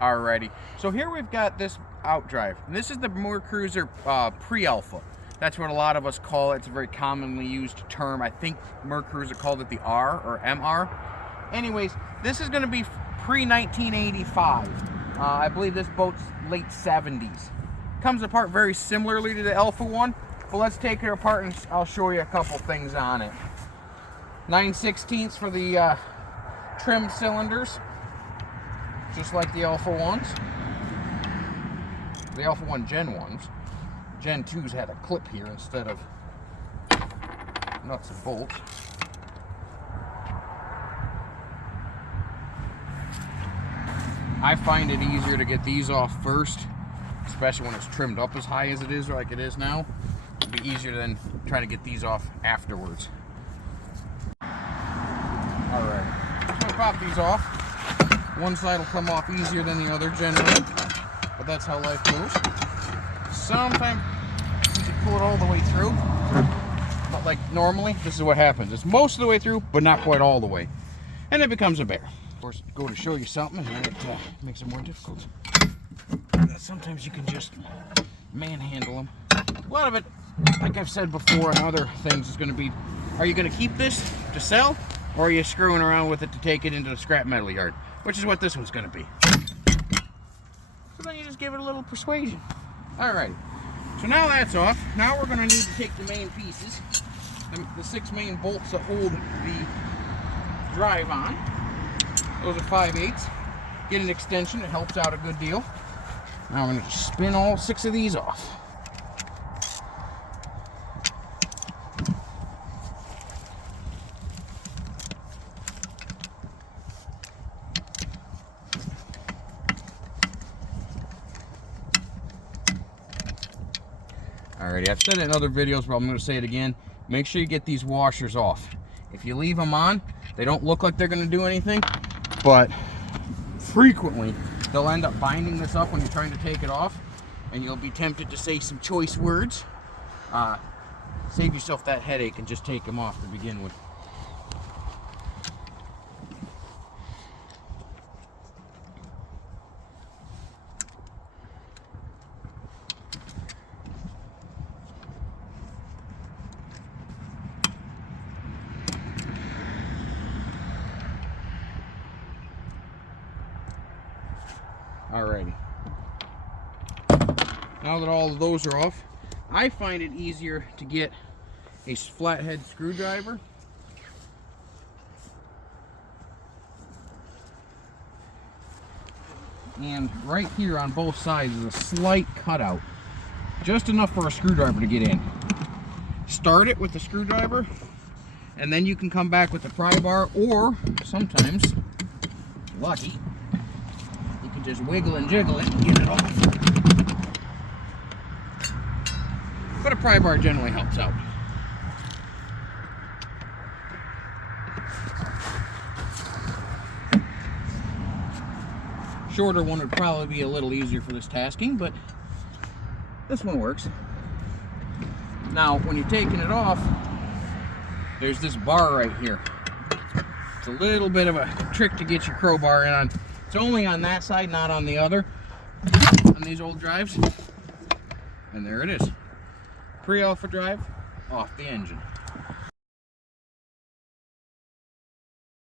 Alrighty, so here we've got this outdrive. This is the Mercruiser Pre Alpha. That's what a lot of us call it. It's a very commonly used term. I think Mercruiser called it the R or MR. Anyways, this is going to be pre-1985. I believe this boat's late 70s. Comes apart very similarly to the Alpha one, but let's take it apart and I'll show you a couple things on it. 9/16 for the trim cylinders, just like the Alpha ones. The Alpha 1 Gen 1s. Gen 2s had a clip here instead of nuts and bolts. I find it easier to get these off first, especially when it's trimmed up as high as it is, like it is now. It'd be easier than trying to get these off afterwards. Alright, so I'm gonna pop these off. One side will come off easier than the other generally, but that's how life goes. Sometimes you can pull it all the way through, but like normally, this is what happens. It's most of the way through, but not quite all the way. And it becomes a bear. Of course, go to show you something, and then it makes it more difficult. Sometimes you can just manhandle them. A lot of it, like I've said before and other things, is going to be, are you going to keep this to sell, or are you screwing around with it to take it into the scrap metal yard? Which is what this one's going to be. So then you just give it a little persuasion. Alright, so now that's off. Now we're going to need to take the main pieces, the 6 main bolts that hold the drive on. Those are 5/8. Get an extension, it helps out a good deal. Now I'm going to just spin all 6 of these off. Alrighty, I've said it in other videos, but I'm going to say it again. Make sure you get these washers off. If you leave them on, they don't look like they're going to do anything, but frequently they'll end up binding this up when you're trying to take it off, and you'll be tempted to say some choice words. Save yourself that headache and just take them off to begin with. Alrighty. Now that all of those are off, I find it easier to get a flathead screwdriver. And right here on both sides is a slight cutout. Just enough for a screwdriver to get in. Start it with the screwdriver, and then you can come back with the pry bar, or sometimes, if you're lucky, you can just wiggle and jiggle it and get it off. But a pry bar generally helps out. Shorter one would probably be a little easier for this tasking, but this one works. Now, when you're taking it off, there's this bar right here. It's a little bit of a trick to get your crowbar in on. It's only on that side, not on the other, on these old drives. And there it is. Pre-Alpha drive, off the engine.